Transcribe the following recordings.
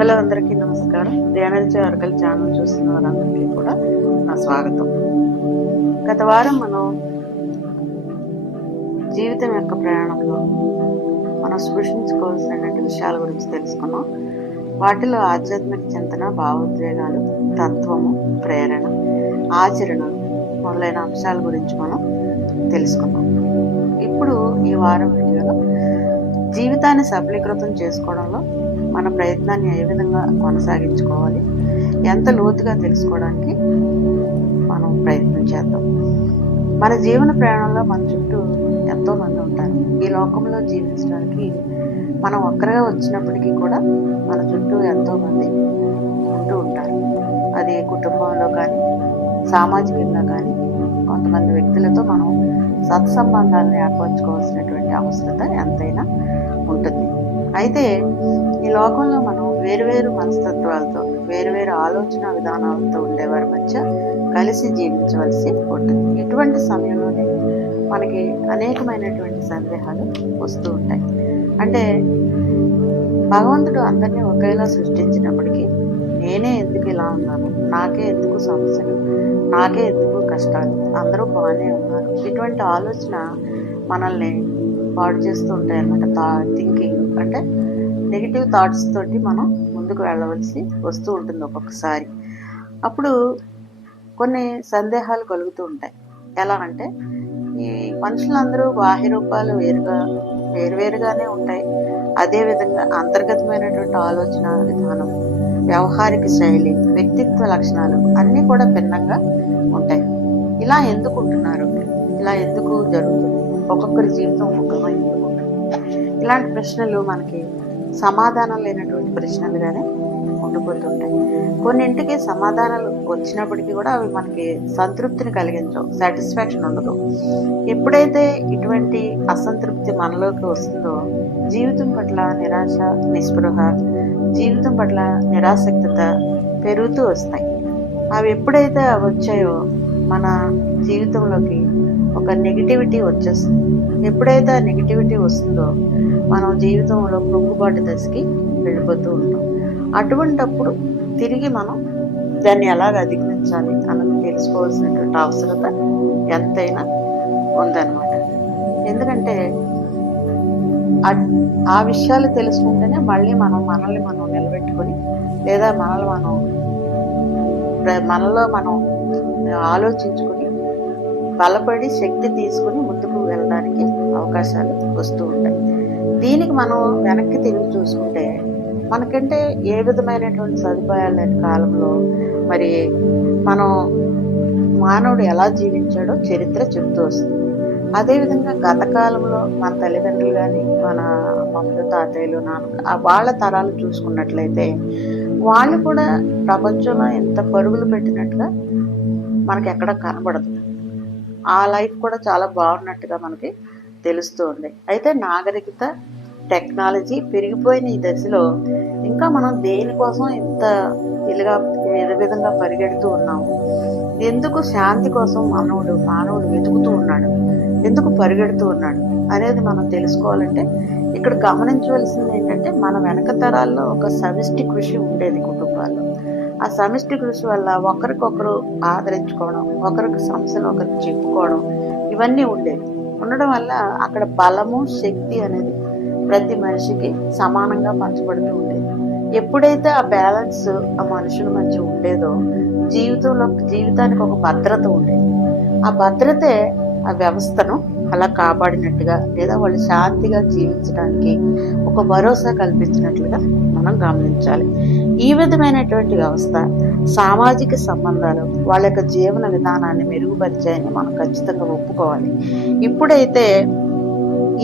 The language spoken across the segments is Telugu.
హలో, అందరికీ నమస్కారం. ధ్యానరిచే ఆర్కల్ ఛానల్ చూస్తున్న వారందరికీ కూడా నా స్వాగతం. గత వారం మనం జీవితం యొక్క ప్రయాణంలో మనం స్పృశించుకోవాల్సినటువంటి విషయాల గురించి తెలుసుకున్నాం. వాటిలో ఆధ్యాత్మిక చింతన, భావోద్వేగాలు, తత్వము, ప్రేరణ, ఆచరణ మొదలైన అంశాల గురించి మనం తెలుసుకున్నాం. ఇప్పుడు ఈ వారం వీడియోలో జీవితాన్ని సఫలీకృతం చేసుకోవడంలో మన ప్రయత్నాన్ని ఏ విధంగా కొనసాగించుకోవాలి, ఎంత లోతుగా తెలుసుకోవడానికి మనం ప్రయత్నం చేద్దాం. మన జీవన ప్రయాణంలో మన చుట్టూ ఎంతో మంది ఉంటారు. ఈ లోకంలో జీవించడానికి మనం ఒక్కరిగా వచ్చినప్పటికీ కూడా మన చుట్టూ ఎంతో మంది ఉంటూ ఉంటారు. అది కుటుంబంలో కానీ, సామాజికంగా కానీ కొంతమంది వ్యక్తులతో మనం సత్సంబంధాలను ఏర్పరచుకోవాల్సినటువంటి అవసరత ఎంతైనా ఉంటుంది. అయితే ఈ లోకంలో మనం వేరువేరు మనస్తత్వాలతో, వేరువేరు ఆలోచన విధానాలతో ఉండేవారి మధ్య కలిసి జీవించవలసి ఉంటుంది. ఇటువంటి సమయంలోనే మనకి అనేకమైనటువంటి సందేహాలు వస్తూ ఉంటాయి. అంటే భగవంతుడు అందరినీ ఒకేలా సృష్టించినప్పటికీ నేనే ఎందుకు ఇలా ఉన్నాను, నాకే ఎందుకు సమస్యలు, నాకే ఎందుకు కష్టాలు, అందరూ బాగానే ఉన్నారు, ఇటువంటి ఆలోచన మనల్ని పాడు చేస్తూ ఉంటాయి అన్నమాట. థింకింగ్ అంటే నెగిటివ్ థాట్స్ తోటి మనం ముందుకు వెళ్ళవలసి వస్తూ ఉంటుంది ఒక్కొక్కసారి. అప్పుడు కొన్ని సందేహాలు కలుగుతూ ఉంటాయి. ఎలా అంటే ఈ మనుషులందరూ బాహ్య రూపాలు వేరువేరుగానే ఉంటాయి. అదేవిధంగా అంతర్గతమైనటువంటి ఆలోచన విధానం, వ్యవహారిక శైలి, వ్యక్తిత్వ లక్షణాలు అన్నీ కూడా భిన్నంగా ఉంటాయి. ఇలా ఎందుకు ఉంటున్నారు, ఇలా ఎందుకు జరుగుతుంది, ఒక్కొక్కరి జీవితం ఒక్కొక్కగా ఎందుకు ఉంటుంది? ఇలాంటి ప్రశ్నలు మనకి సమాధానం లేనటువంటి ప్రశ్నలుగానే ఉండిపోతుంటాయి. కొన్నింటికి సమాధానాలు వచ్చినప్పటికీ కూడా అవి మనకి సంతృప్తిని కలిగించవు, సాటిస్ఫాక్షన్ ఉండదు. ఎప్పుడైతే ఇటువంటి అసంతృప్తి మనలోకి వస్తుందో జీవితం పట్ల నిరాశ, నిస్పృహ, జీవితం పట్ల నిరాసక్తత పెరుగుతూ వస్తాయి. అవి ఎప్పుడైతే వచ్చాయో మన జీవితంలోకి ఒక నెగిటివిటీ వచ్చేస్తుంది. ఎప్పుడైతే ఆ నెగిటివిటీ వస్తుందో మనం జీవితంలో కృంగుబాటు దశకి వెళ్ళిపోతూ ఉంటాం. అటువంటప్పుడు తిరిగి మనం దాన్ని ఎలాగ అధిగమించాలి అన్నది తెలుసుకోవాల్సినటువంటి అవసరత ఎంతైనా ఉందన్నమాట. ఎందుకంటే ఆ విషయాలు తెలుసుకుంటేనే మళ్ళీ మనల్ని మనం నిలబెట్టుకొని, లేదా మనలో మనం ఆలోచించుకొని బలపడి శక్తి తీసుకుని ముందుకు వెళ్ళడానికి అవకాశాలు వస్తూ ఉంటాయి. దీనికి మనం వెనక్కి తిరిగి చూసుకుంటే మనకంటే ఏ విధమైనటువంటి సదుపాయాలు లేని కాలంలో మరి మనం మానవుడు ఎలా జీవించాడో చరిత్ర చెబుతూ వస్తుంది. అదేవిధంగా గత కాలంలో మన తల్లిదండ్రులు కానీ, మన అమ్మమ్మలు, తాతయ్యలు, నాన్న వాళ్ళ తరాలు చూసుకున్నట్లయితే వాళ్ళు కూడా ప్రపంచంలో ఎంత పరుగులు పెట్టినట్టుగా మనకి ఎక్కడ కనబడదు. ఆ లైఫ్ కూడా చాలా బాగున్నట్టుగా మనకి తెలుస్తూ ఉంది. అయితే నాగరికత, టెక్నాలజీ పెరిగిపోయిన ఈ దశలో ఇంకా మనం దేనికోసం ఇంత ఏ విధంగా పరిగెడుతూ ఉన్నాము, ఎందుకు శాంతి కోసం మానవుడు వెతుకుతూ ఉన్నాడు, ఎందుకు పరిగెడుతూ ఉన్నాడు అనేది మనం తెలుసుకోవాలంటే ఇక్కడ గమనించవలసింది ఏంటంటే మన వెనక తరాల్లో ఒక సమిష్టి కృషి ఉండేది కుటుంబాల్లో. ఆ సమిష్టి కృషి వల్ల ఒకరికొకరు ఆదరించుకోవడం, ఒకరికి సమస్యలు ఒకరికి చెప్పుకోవడం, ఇవన్నీ ఉండడం వల్ల అక్కడ బలము, శక్తి అనేది ప్రతి మనిషికి సమానంగా పంచబడుతూ ఉండేది. ఎప్పుడైతే ఆ బ్యాలెన్స్ ఆ మనుషుల మధ్య ఉండేదో జీవితానికి ఒక భద్రత ఉండేది. ఆ భద్రతే ఆ వ్యవస్థను అలా కాపాడినట్టుగా, లేదా వాళ్ళు శాంతిగా జీవించడానికి ఒక భరోసా కల్పించినట్లుగా మనం గమనించాలి. ఈ విధమైనటువంటి వ్యవస్థ సామాజిక సంబంధాలు వాళ్ళ యొక్క జీవన విధానాన్ని మెరుగుపరిచాయని మనం ఖచ్చితంగా ఒప్పుకోవాలి. ఇప్పుడైతే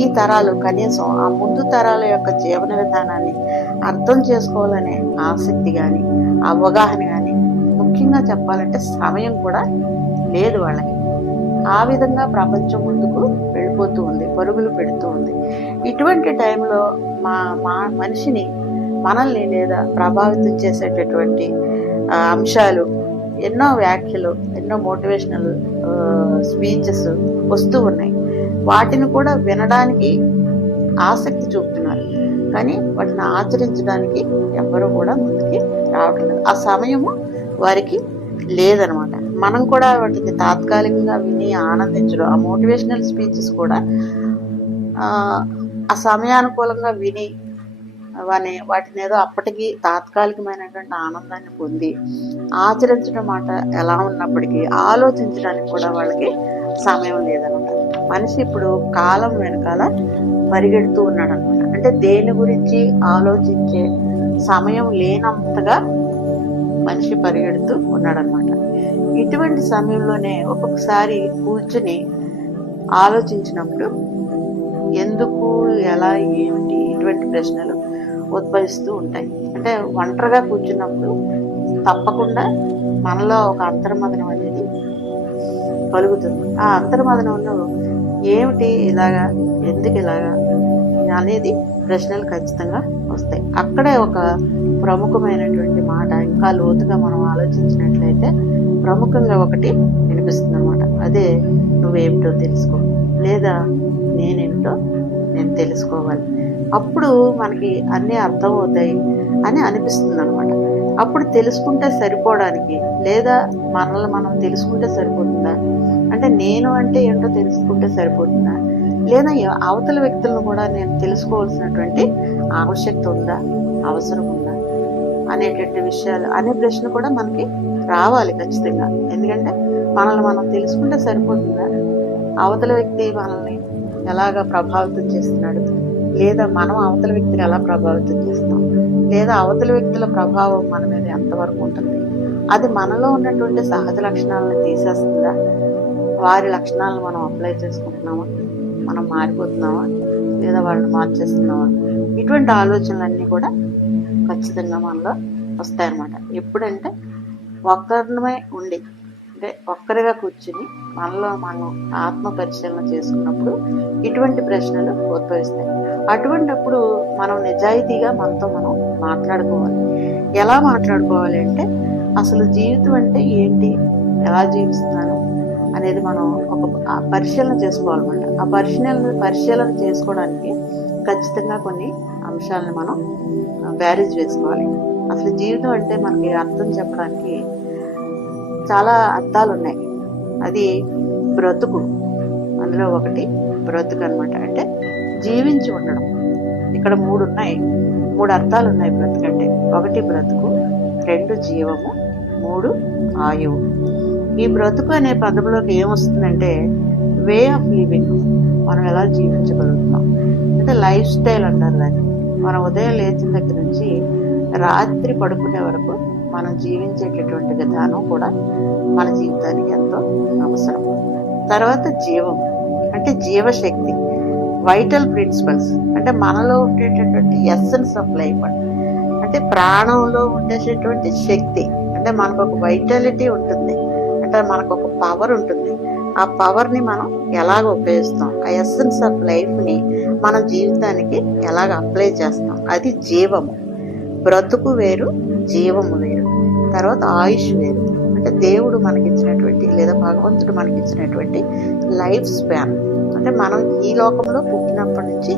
ఈ తరాలు కనీసం ఆ ముందు తరాల యొక్క జీవన విధానాన్ని అర్థం చేసుకోవాలనే ఆసక్తి కానీ, అవగాహన కానీ, ముఖ్యంగా చెప్పాలంటే సమయం కూడా లేదు వాళ్ళకి. ఆ విధంగా ప్రపంచం ముందుకు వెళ్ళిపోతూ ఉంది, పరుగులు పెడుతూ ఉంది. ఇటువంటి టైంలో మనల్ని లేదా ప్రభావితం చేసేటటువంటి అంశాలు, ఎన్నో వ్యాఖ్యలు, ఎన్నో మోటివేషనల్ స్పీచెస్ వస్తూ ఉన్నాయి. వాటిని కూడా వినడానికి ఆసక్తి చూపుతున్నారు. కానీ వాటిని ఆచరించడానికి ఎవ్వరూ కూడా ముందుకి రావట్లేదు. ఆ సమయము వారికి లేదనమాట. మనం కూడా వాటిని తాత్కాలికంగా విని ఆనందించడం, ఆ మోటివేషనల్ స్పీచెస్ కూడా ఆ సమయానుకూలంగా విని వాటిని ఏదో అప్పటికి తాత్కాలికమైనటువంటి ఆనందాన్ని పొంది ఆచరించడం మాట ఎలా ఉన్నప్పటికీ ఆలోచించడానికి కూడా వాళ్ళకి సమయం లేదనమాట. మనిషి ఇప్పుడు కాలం వెనకాల పరిగెడుతూ ఉన్నాడు అనమాట. అంటే దేని గురించి ఆలోచించే సమయం లేనంతగా మనిషి పరిగెడుతూ ఉన్నాడనమాట. ఇటువంటి సమయంలోనే ఒక్కొక్కసారి కూర్చుని ఆలోచించినప్పుడు ఎందుకు, ఎలా, ఏమిటి ఇటువంటి ప్రశ్నలు ఉద్భవిస్తూ ఉంటాయి. అంటే ఒంటరిగా కూర్చున్నప్పుడు తప్పకుండా మనలో ఒక అంతర్మదనం అనేది కలుగుతుంది. ఆ అంతర్మదనంలో ఏమిటి ఇలాగా, ఎందుకు ఇలాగా అనేది ప్రశ్నలు ఖచ్చితంగా వస్తాయి. అక్కడే ఒక ప్రముఖమైనటువంటి మాట ఇంకా లోతుగా మనం ఆలోచించినట్లయితే ప్రముఖంగా ఒకటి వినిపిస్తుంది అనమాట. అదే నువ్వేమిటో తెలుసుకో, లేదా నేనేమిటో నేను తెలుసుకోవాలి. అప్పుడు మనకి అన్నీ అర్థమవుతాయి అని అనిపిస్తుంది అనమాట. అప్పుడు తెలుసుకుంటే సరిపోవడానికి, లేదా మనల్ని మనం తెలుసుకుంటే సరిపోతుందా, అంటే నేను అంటే ఏంటో తెలుసుకుంటే సరిపోతుందా, లేదా అవతల వ్యక్తులను కూడా నేను తెలుసుకోవాల్సినటువంటి ఆవశ్యకత ఉందా, అవసరం ఉందా అనేటువంటి విషయాలు అనే ప్రశ్న కూడా మనకి రావాలి ఖచ్చితంగా. ఎందుకంటే మనల్ని మనం తెలుసుకుంటే సరిపోతుందా, అవతల వ్యక్తి మనల్ని ఎలాగా ప్రభావితం చేస్తున్నాడు, లేదా మనం అవతల వ్యక్తిని ఎలా ప్రభావితం చేస్తాం, లేదా అవతల వ్యక్తుల ప్రభావం మన మీద ఎంతవరకు ఉంటుంది, అది మనలో ఉన్నటువంటి సహజ లక్షణాలను తీసేస్తుందా, వారి లక్షణాలను మనం అప్లై చేసుకుంటున్నామా, మనం మారిపోతున్నామా, లేదా వాళ్ళని మార్చేస్తున్నామా, ఇటువంటి ఆలోచనలన్నీ కూడా ఖచ్చితంగా మనలో వస్తాయన్నమాట. ఎప్పుడంటే ఒక్కరినమే ఉండి, అంటే ఒక్కరిగా కూర్చుని మనలో మనం ఆత్మ పరిశీలన చేసుకున్నప్పుడు ఇటువంటి ప్రశ్నలు ఉద్భవిస్తాయి. అటువంటిప్పుడు మనం నిజాయితీగా మనతో మనం మాట్లాడుకోవాలి. ఎలా మాట్లాడుకోవాలి అంటే అసలు జీవితం అంటే ఏంటి, ఎలా జీవిస్తున్నాను అనేది మనం ఒక పరిశీలన చేసుకోవాలన్నమాట. ఆ పరిశీలన చేసుకోవడానికి ఖచ్చితంగా కొన్ని అంశాలను మనం బ్యారేజ్ వేసుకోవాలి. అసలు జీవితం అంటే మనకి అర్థం చెప్పడానికి చాలా అర్థాలు ఉన్నాయి. అది బ్రతుకు, అందులో ఒకటి బ్రతుకు అనమాట. అంటే జీవించి ఉండడం. ఇక్కడ మూడు అర్థాలు ఉన్నాయి బ్రతుకంటే. ఒకటి బ్రతుకు, రెండు జీవము, మూడు ఆయువు. ఈ బ్రతుకు అనే పదంలోకి ఏమొస్తుందంటే వే ఆఫ్ లివింగ్, మనం ఎలా జీవించగలుగుతాం, అంటే లైఫ్ స్టైల్ అంటారు దాన్ని. మనం ఉదయం లేచిన దగ్గర నుంచి రాత్రి పడుకునే వరకు మనం జీవించేటటువంటి విధానం కూడా మన జీవితానికి ఎంతో అవసరం. తర్వాత జీవం, అంటే జీవశక్తి, వైటల్ ప్రిన్సిపల్స్, అంటే మనలో ఉండేటటువంటి ఎస్సెన్స్ ఆఫ్ లైఫ్, అంటే ప్రాణంలో ఉండేటటువంటి శక్తి. అంటే మనకు ఒక వైటాలిటీ ఉంటుంది, అంటే మనకు ఒక పవర్ ఉంటుంది. ఆ పవర్ని మనం ఎలాగ ఉపయోగిస్తాం, ఆ ఎస్సెన్స్ ఆఫ్ లైఫ్ని మన జీవితానికి ఎలాగ అప్లై చేస్తాం, అది జీవము. బ్రతుకు వేరు, జీవము వేరు. తర్వాత ఆయుష్ వేరు, అంటే దేవుడు మనకిచ్చినటువంటి లేదా భగవంతుడు మనకిచ్చినటువంటి లైఫ్ స్పాన్. అంటే మనం ఈ లోకంలో పుట్టినప్పటి నుంచి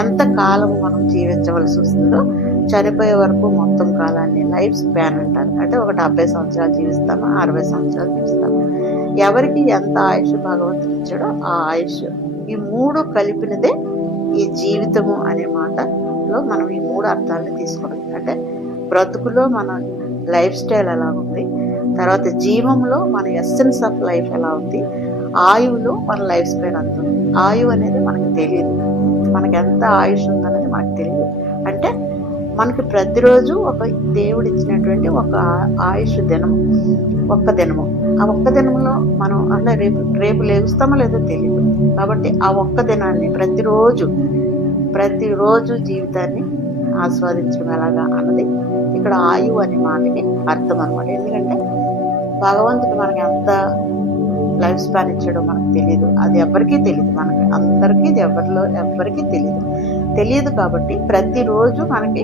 ఎంత కాలం మనం జీవించవలసి వస్తుందో చనిపోయే వరకు మొత్తం కాలాన్ని లైఫ్ స్పాన్ అంటారు. అంటే ఒక 70 సంవత్సరాలు జీవిస్తామా, 60 సంవత్సరాలు జీవిస్తామా, ఎవరికి ఎంత ఆయుష్ భగవంతుడు ఇచ్చాడో ఆ ఆయుష్. ఈ మూడు కలిపినదే ఈ జీవితము అనే మాటలో మనం ఈ మూడు అర్థాలను తీసుకోవాలి. అంటే బ్రతుకులో మన లైఫ్ స్టైల్ ఎలా ఉంది, తర్వాత జీవంలో మన ఎస్సెన్స్ ఆఫ్ లైఫ్ ఎలా ఉంది, ఆయువులో మన లైఫ్ స్పాన్ అంత ఉంది. ఆయువు అనేది మనకు తెలియదు, మనకి ఎంత ఆయుష్ ఉందనేది మనకు తెలియదు. అంటే మనకి ప్రతిరోజు ఒక దేవుడు ఇచ్చినటువంటి ఒక ఆయుష్ దినము, ఒక్క దినము. ఆ ఒక్క దినంలో మనం అంటే రేపు లేస్తామో లేదో తెలియదు. కాబట్టి ఆ ఒక్క దినాన్ని ప్రతిరోజు జీవితాన్ని ఆస్వాదించడం ఎలాగా అన్నది ఇక్కడ ఆయువు అనే మాటకి అర్థం అనమాట. ఎందుకంటే భగవంతుడు మనకి ఎంత లైఫ్ స్పాన్ ఇచ్చాడో మనకు తెలియదు, అది ఎవరికీ తెలియదు, మనకి అందరికీ ఇది ఎవరికీ తెలియదు. కాబట్టి ప్రతిరోజు మనకి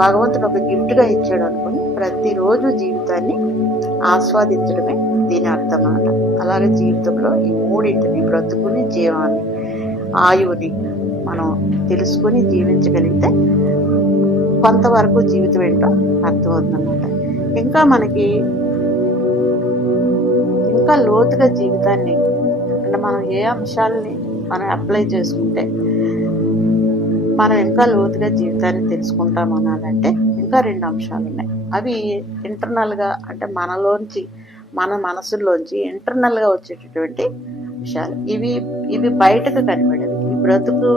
భగవంతుడు ఒక గిఫ్ట్గా ఇచ్చాడు అనుకుని ప్రతిరోజు జీవితాన్ని ఆస్వాదించడమే దీని అర్థం అన్నమాట. అలాగే జీవితంలో ఈ మూడింటిని, బ్రతుకుని, జీవాన్ని, ఆయువుని మనం తెలుసుకుని జీవించగలిగితే కొంతవరకు జీవితం ఏంటో అర్థమవుతుందన్నమాట. ఇంకా మనకి ఇంకా లోతుగా జీవితాన్ని అంటే మనం ఏ అంశాలని మనం అప్లై చేసుకుంటే మనం ఇంకా లోతుగా జీవితాన్ని తెలుసుకుంటాం అనాలంటే ఇంకా 2 అంశాలు ఉన్నాయి. అవి ఇంటర్నల్గా అంటే మనలోంచి మన మనసులోంచి ఇంటర్నల్గా వచ్చేటటువంటి విషయాలు. ఇవి బయటకు కనబడేవి. ఈ బ్రతుకు,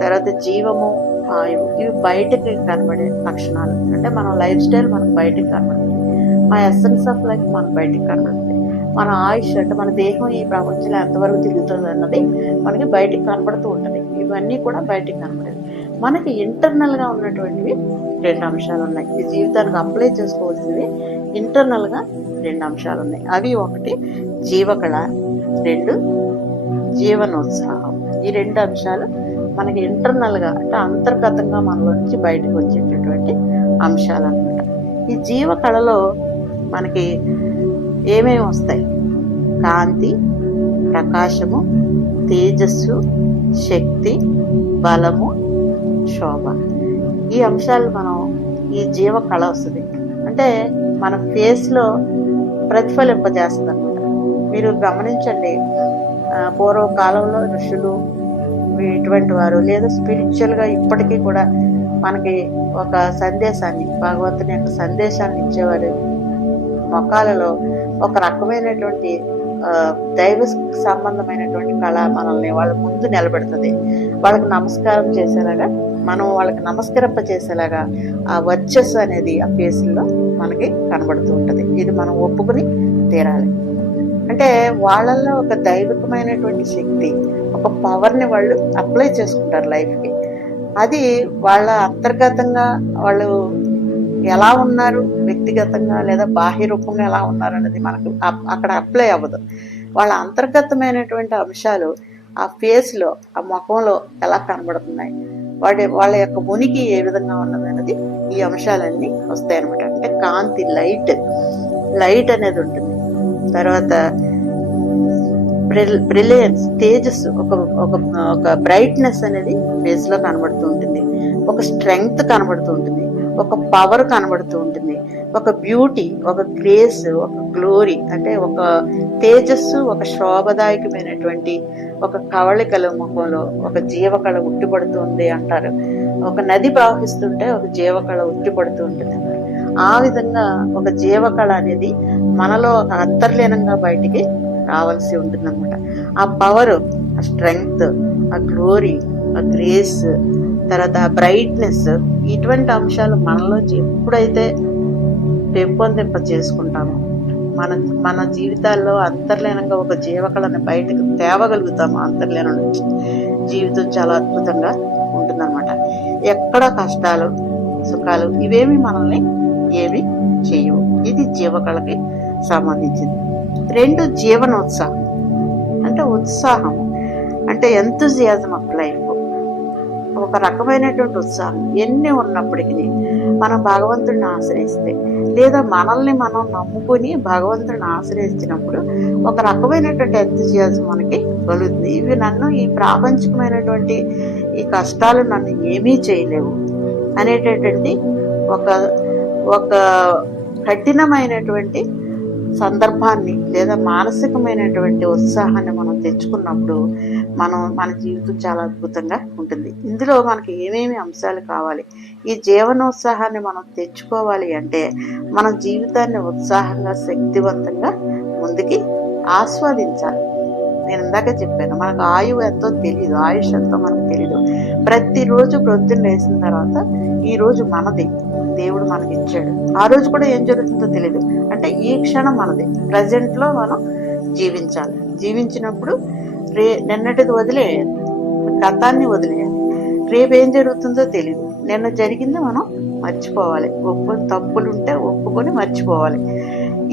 తర్వాత జీవము, ఆయువు, ఇవి బయటకి కనబడే లక్షణాలు. అంటే మన లైఫ్ స్టైల్ మనకు బయటకు కనబడుతుంది, మన ఎసెన్స్ ఆఫ్ లైఫ్ మనకు బయటకు కనబడుతుంది, మన ఆయుష్ అంటే మన దేహం ఈ ప్రపంచంలో ఎంతవరకు తిరుగుతుంది అన్నది మనకి బయటకు కనబడుతూ ఉంటుంది. ఇవన్నీ కూడా బయటకు కనబడేవి. మనకి ఇంటర్నల్గా ఉన్నటువంటివి 2 అంశాలు ఉన్నాయి. ఈ జీవితానికి అప్లై చేసుకోవాల్సినవి ఇంటర్నల్గా 2 అంశాలు ఉన్నాయి. అవి 1 జీవకళ, 2 జీవనోత్సాహం. ఈ 2 అంశాలు మనకి ఇంటర్నల్గా అంటే అంతర్గతంగా మనలో నుంచి బయటకు వచ్చేటటువంటి అంశాలు అన్నమాట. ఈ జీవకళలో మనకి ఏమేమి వస్తాయి? కాంతి, ప్రకాశము, తేజస్సు, శక్తి, బలము, శోభ. ఈ అంశాలు మనం ఈ జీవ కళ వస్తుంది అంటే మన ఫేస్లో ప్రతిఫలింపజేస్తుంది అనమాట. మీరు గమనించండి, పూర్వకాలంలో ఋషులు ఇటువంటి వారు లేదా స్పిరిచువల్గా ఇప్పటికీ కూడా మనకి ఒక సందేశాన్ని, భగవంతుని యొక్క సందేశాన్ని ఇచ్చేవారు. మొఖాలలో ఒక రకమైనటువంటి దైవ సంబంధమైనటువంటి కళ మనల్ని వాళ్ళ ముందు నిలబెడుతుంది. వాళ్ళకి నమస్కారం చేసేలాగా, మనం వాళ్ళకి నమస్కరింప చేసేలాగా ఆ వర్చస్సు అనేది ఆ ఫేసుల్లో మనకి కనబడుతూ ఉంటుంది. ఇది మనం ఒప్పుకుని తీరాలి. అంటే వాళ్ళల్లో ఒక దైవికమైనటువంటి శక్తి, ఒక పవర్ని వాళ్ళు అప్లై చేసుకుంటారు లైఫ్కి. అది వాళ్ళ అంతర్గతంగా వాళ్ళు ఎలా ఉన్నారు వ్యక్తిగతంగా లేదా బాహ్య రూపంగా ఎలా ఉన్నారు అనేది మనకు అక్కడ అప్లై అవ్వదు. వాళ్ళ అంతర్గతమైనటువంటి అంశాలు ఆ ఫేస్లో, ఆ ముఖంలో ఎలా కనబడుతున్నాయి, వాళ్ళ యొక్క ఉనికి ఏ విధంగా ఉన్నది అనేది ఈ అంశాలన్నీ వస్తాయి అనమాట. అంటే కాంతి, లైట్ అనేది ఉంటుంది. తర్వాత బ్రిలియన్స్, తేజస్సు, ఒక బ్రైట్నెస్ అనేది ఫేస్లో కనబడుతూ ఉంటుంది. ఒక స్ట్రెంగ్త్ కనబడుతూ ఉంటుంది, ఒక పవర్ కనబడుతూ ఉంటుంది, ఒక బ్యూటీ, ఒక గ్రేస్, ఒక గ్లోరీ, అంటే ఒక తేజస్సు, ఒక శోభదాయకమైనటువంటి ఒక కవళికల ముఖంలో ఒక జీవకళ ఉట్టిపడుతుంది అంటారు. ఒక నది ప్రవహిస్తుంటే ఒక జీవకళ ఉట్టిపడుతూ ఉంటుంది అన్నారు. ఆ విధంగా ఒక జీవకళ అనేది మనలో అంతర్లీనంగా బయటికి రావాల్సి ఉంటుంది అనమాట. ఆ పవర్, ఆ స్ట్రెంగ్త్, ఆ గ్లోరీ, ఆ గ్రేస్, తర్వాత బ్రైట్నెస్, ఇటువంటి అంశాలు మనలోంచి ఎప్పుడైతే పెంపొందింప చేసుకుంటామో మన జీవితాల్లో అంతర్లీనంగా ఒక జీవకళని బయటకు తేవగలుగుతాము. అంతర్లీనం నుంచి జీవితం చాలా అద్భుతంగా ఉంటుందన్నమాట. ఎక్కడ కష్టాలు, సుఖాలు ఇవేమి మనల్ని ఏమి చేయవు. ఇది జీవకళకి సంబంధించింది. 2 జీవనోత్సాహం అంటే ఉత్సాహం, అంటే ఎంతూజియాజం ఆఫ్ లైఫ్. ఒక రకమైనటువంటి ఉత్సాహం ఎన్ని ఉన్నప్పటికీ మనం భగవంతుడిని ఆశ్రయిస్తే లేదా మనల్ని మనం నమ్ముకుని భగవంతుడిని ఆశ్రయించినప్పుడు ఒక రకమైనటువంటి ఎంతూజియాజం మనకి కలుగుతుంది. ఇవి నన్ను ఈ ప్రాపంచికమైనటువంటి ఈ కష్టాలు నన్ను ఏమీ చేయలేవు అనేటటువంటి ఒక కఠినమైనటువంటి సందర్భాన్ని లేదా మానసికమైనటువంటి ఉత్సాహాన్ని మనం తెచ్చుకున్నప్పుడు మన జీవితం చాలా అద్భుతంగా ఉంటుంది. ఇందులో మనకి ఏమేమి అంశాలు కావాలి? ఈ జీవనోత్సాహాన్ని మనం తెచ్చుకోవాలి అంటే మన జీవితాన్ని ఉత్సాహంగా, శక్తివంతంగా ముందుకి ఆస్వాదించాలి. నేను ఇందాక చెప్పాను, మనకు ఆయువు ఎంతో తెలియదు, ఆయుష్ ఎంతో మనకు తెలియదు. ప్రతిరోజు ప్రొద్దున్న లేచిన తర్వాత ఈ రోజు మనది, దేవుడు మనకి ఇచ్చాడు. ఆ రోజు కూడా ఏం జరుగుతుందో తెలియదు. అంటే ఈ క్షణం మనది, ప్రజెంట్లో మనం జీవించాలి. జీవించినప్పుడు నిన్నటిది వదిలేయాలి, గతాన్ని వదిలేయాలి. రేపేం జరుగుతుందో తెలియదు. నిన్న జరిగింది మనం మర్చిపోవాలి. తప్పులు ఉంటే ఒప్పుకొని మర్చిపోవాలి.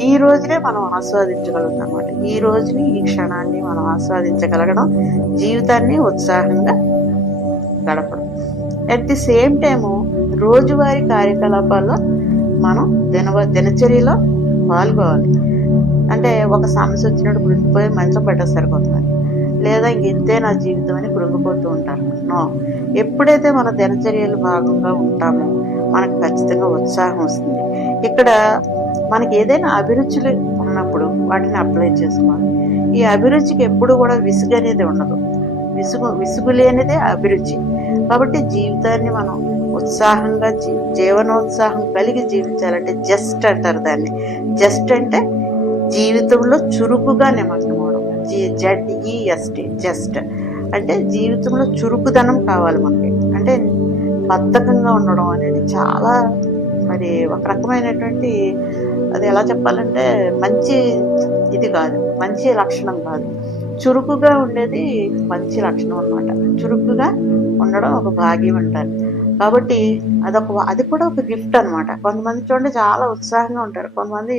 ఈ రోజునే మనం ఆస్వాదించగలుగుతాం అన్నమాట. ఈ రోజుని, ఈ క్షణాన్ని మనం ఆస్వాదించగలగడం జీవితాన్ని ఉత్సాహంగా గడపడం. అట్ ది సేమ్ టైము రోజువారీ కార్యకలాపాల్లో మనం దినచర్యలో పాల్గొవాలి. అంటే ఒక సమస్య వచ్చినప్పుడు ఉండిపోయి మంచం పెట్టేస్తారు కొంతమంది, లేదా ఇంతే నా జీవితం అని కృంగిపోతూ ఉంటారు. నో, ఎప్పుడైతే మన దినచర్యలు భాగంగా ఉంటామో మనకు ఖచ్చితంగా ఉత్సాహం వస్తుంది. ఇక్కడ మనకి ఏదైనా అభిరుచులు ఉన్నప్పుడు వాటిని అప్లై చేసుకోవాలి. ఈ అభిరుచికి ఎప్పుడు కూడా విసుగు అనేది ఉండదు. విసుగు లేనిదే అభిరుచి. కాబట్టి జీవితాన్ని మనం ఉత్సాహంగా జీవనోత్సాహం కలిగి జీవించాలంటే జస్ట్ అంటారు దాన్ని. జస్ట్ అంటే జీవితంలో చురుకుగా నిమగ్నమవడం. ZEST, జస్ట్ అంటే జీవితంలో చురుకుదనం కావాలి మనకి. అంటే బద్ధకంగా ఉండడం అనేది చాలా మరి ఒక రకమైనటువంటి, అది ఎలా చెప్పాలంటే మంచి ఇది కాదు, మంచి లక్షణం కాదు. చురుకుగా ఉండేది మంచి లక్షణం అన్నమాట. చురుకుగా ఉండడం ఒక భాగ్యం అంటారు. కాబట్టి అది కూడా ఒక గిఫ్ట్ అనమాట. కొంతమంది చూడండి చాలా ఉత్సాహంగా ఉంటారు, కొంతమంది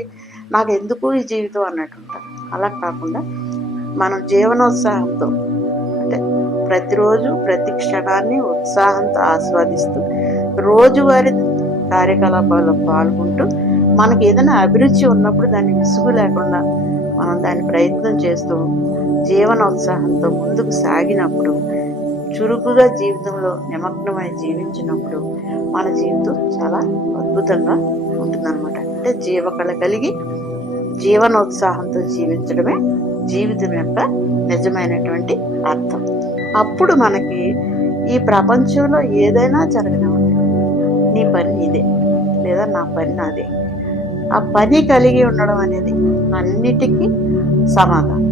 నాకు ఎందుకు ఈ జీవితం అన్నట్టు ఉంటారు. అలా కాకుండా మనం జీవనోత్సాహంతో అంటే ప్రతిరోజు ప్రతి క్షణాన్ని ఉత్సాహంతో ఆస్వాదిస్తూ రోజువారీ కార్యకలాపాల్లో పాల్గొంటూ మనకి ఏదైనా అభిరుచి ఉన్నప్పుడు దాన్ని విసుగు లేకుండా మనం దాన్ని ప్రయత్నం చేస్తూ జీవనోత్సాహంతో ముందుకు సాగినప్పుడు, చురుకుగా జీవితంలో నిమగ్నమై జీవించినప్పుడు మన జీవితం చాలా అద్భుతంగా ఉంటుందన్నమాట. అంటే జీవకళ కలిగి జీవనోత్సాహంతో జీవించడమే జీవితం యొక్క నిజమైనటువంటి అర్థం. అప్పుడు మనకి ఈ ప్రపంచంలో ఏదైనా జరగనివ్వండి, నీ పని ఇదే లేదా నా పని నాదే, ఆ పని కలిగి ఉండడం అనేది అన్నిటికీ సమాధానం.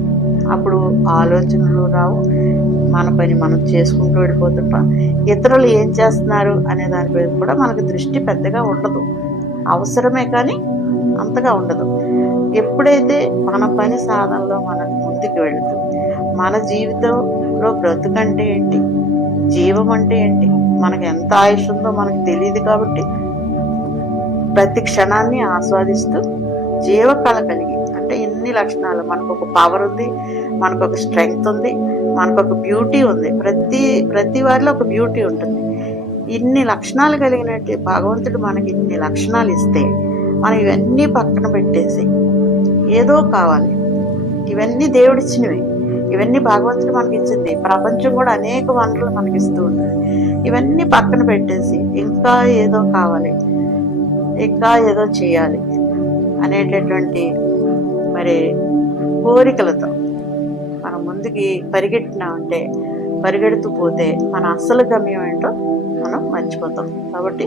అప్పుడు ఆలోచనలు రావు, మన పని మనం చేసుకుంటూ వెళ్ళిపోతుంటాం. ఇతరులు ఏం చేస్తున్నారు అనే దానిపై కూడా మనకు దృష్టి పెద్దగా ఉండదు. అవసరమే కానీ అంతగా ఉండదు. ఎప్పుడైతే మన పని సాధనలో మనం ముందుకు వెళుతూ మన జీవితంలో బ్రతుకంటే ఏంటి, జీవం అంటే ఏంటి, మనకు ఎంత ఆయుష్ ఉందో మనకు తెలియదు. కాబట్టి ప్రతి క్షణాన్ని ఆస్వాదిస్తూ జీవకళ కలిగి, అంటే ఇన్ని లక్షణాలు, మనకు ఒక పవర్ ఉంది, మనకు ఒక స్ట్రెంగ్త్ ఉంది, మనకు ఒక బ్యూటీ ఉంది. ప్రతి వారిలో ఒక బ్యూటీ ఉంటుంది. ఇన్ని లక్షణాలు కలిగినట్టు భగవంతుడు మనకి ఇన్ని లక్షణాలు ఇస్తే మనం ఇవన్నీ పక్కన పెట్టేసి ఏదో కావాలి, ఇవన్నీ దేవుడిచ్చినవి, ఇవన్నీ భగవంతుడు మనకి ఇచ్చింది. ప్రపంచం కూడా అనేక వనరులు మనకి ఇస్తూ ఉంటుంది. ఇవన్నీ పక్కన పెట్టేసి ఇంకా ఏదో కావాలి, ఇంకా ఏదో చేయాలి అనేటటువంటి మరి కోరికలతో మనం ముందుకి పరిగెట్టినామంటే, పరిగెడుతూ పోతే మన అసలు గమ్యం ఏంటో మనం మర్చిపోతాం. కాబట్టి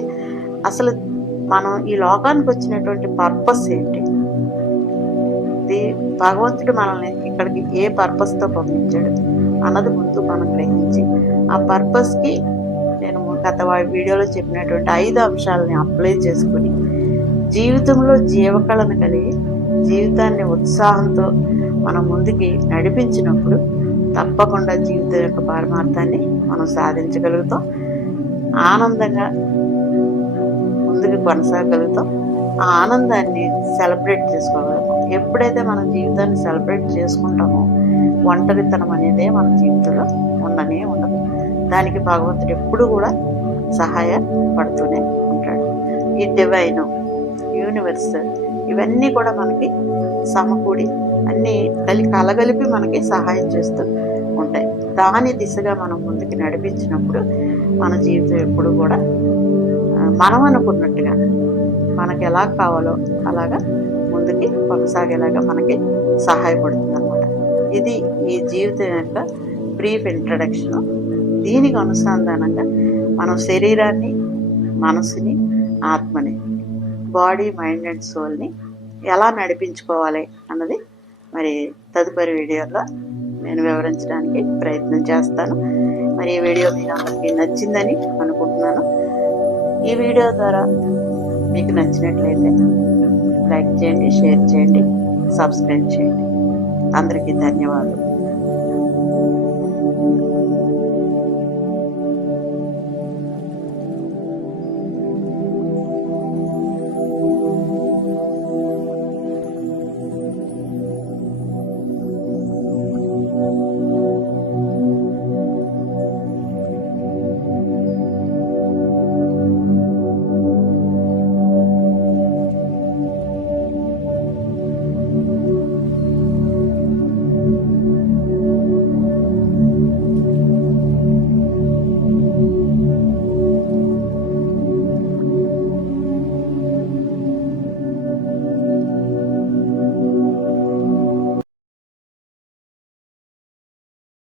అసలు మనం ఈ లోకానికి వచ్చినటువంటి పర్పస్ ఏంటి, భగవంతుడు మనల్ని ఇక్కడికి ఏ పర్పస్తో పంపించాడు అన్నది ముందు మనం గ్రహించి, ఆ పర్పస్కి నేను గత వీడియోలో చెప్పినటువంటి 5 అంశాలని అప్లై చేసుకుని జీవితంలో జీవకళను కలిగి జీవితాన్ని ఉత్సాహంతో మనం ముందుకి నడిపించినప్పుడు తప్పకుండా జీవితం యొక్క పరమార్థాన్ని మనం సాధించగలుగుతాం. ఆనందంగా ముందుకు కొనసాగలుగుతాం. ఆ ఆనందాన్ని సెలబ్రేట్ చేసుకోగలుగుతాం. ఎప్పుడైతే మనం జీవితాన్ని సెలబ్రేట్ చేసుకుంటామో ఒంటరితనం అనేదే మన జీవితంలో ఉండనే ఉండదు. దానికి భగవంతుడు ఎప్పుడు కూడా సహాయపడుతూనే ఉంటాడు. ఈ డివైన్, యూనివర్స్ ఇవన్నీ కూడా మనకి సమకూడి అన్నీ కలగలిపి మనకి సహాయం చేస్తూ ఉంటాయి. దాని దిశగా మనం ముందుకు నడిపించినప్పుడు మన జీవితం ఎప్పుడు కూడా మనం అనుకున్నట్టుగా మనకి ఎలా కావాలో అలాగా ముందుకి కొనసాగేలాగా మనకి సహాయపడుతుంది అన్నమాట. ఇది ఈ జీవితం యొక్క బ్రీఫ్ ఇంట్రడక్షన్. దీనికి అనుసంధానంగా మనం శరీరాన్ని, మనసుని, ఆత్మని, బాడీ, మైండ్ అండ్ సోల్ని ఎలా నడిపించుకోవాలి అన్నది మరి తదుపరి వీడియోలో నేను వివరించడానికి ప్రయత్నం చేస్తాను. మరి ఈ వీడియో మీ అందరికీ నచ్చిందని అనుకుంటున్నాను. ఈ వీడియో ద్వారా మీకు నచ్చినట్లయితే లైక్ చేయండి, షేర్ చేయండి, సబ్స్క్రైబ్ చేయండి. అందరికీ ధన్యవాదాలు.